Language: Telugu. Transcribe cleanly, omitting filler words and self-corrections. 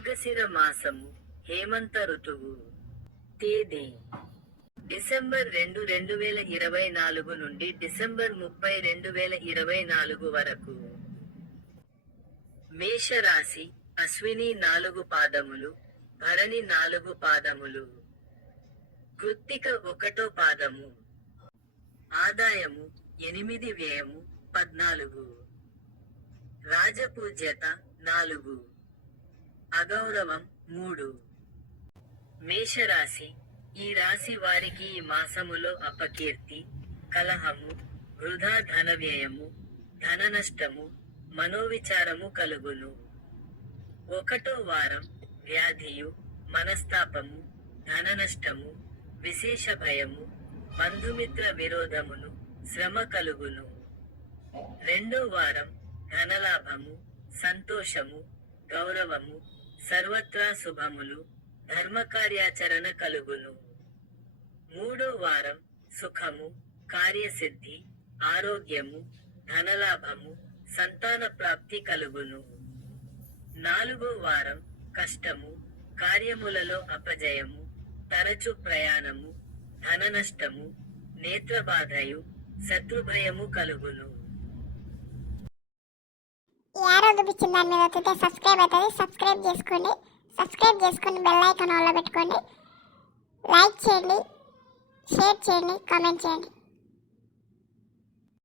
మార్గశిర మాసము హేమంత ఋతువు. తేదీ డిసెంబర్ 2, 2024 నుండి డిసెంబర్ 30, 2024 వరకు. మేషరాశి అశ్విని 4 పాదములు, భరణి 4 పాదములు, కృత్తిక 1 పాదము. ఆదాయము 8, వ్యయము 14. రాజపూజ్యత 4. అగౌరవం 3. మేషరాశి ఈ రాశి వారికి ఈ మాసములో అపకీర్తి, కలహము, వృధా ధన వ్యయము, ధన నష్టము, మనోవిచారము కలుగును. 1వ వారం వ్యాధియు, మనస్తాపము, ధన నష్టము, విశేష భయము, బంధుమిత్ర విరోధమును, శ్రమ కలుగును. 2వ వారం ధనలాభము, సంతోషము, గౌరవము, సర్వత్రా శుభములు, ధర్మకార్యాచరణ కలుగును. 3వ వారం సుఖము, కార్యసిద్ధి, ఆరోగ్యము, ధనలాభము, సంతాన ప్రాప్తి కలుగును. 4వ వారం కష్టము, కార్యములలో అపజయము, తరచు ప్రయాణము, ధన నష్టము, నేత్రబాధయు, శత్రుభయము కలుగును. ఈ యారో చూపించిన దాని మీద వస్తే సబ్స్క్రైబ్ అవుతుంది. సబ్స్క్రైబ్ చేసుకొని బెల్ ఐకాన్ ఆన్లో పెట్టుకోండి. లైక్ చేయండి, షేర్ చేయండి, కామెంట్ చేయండి.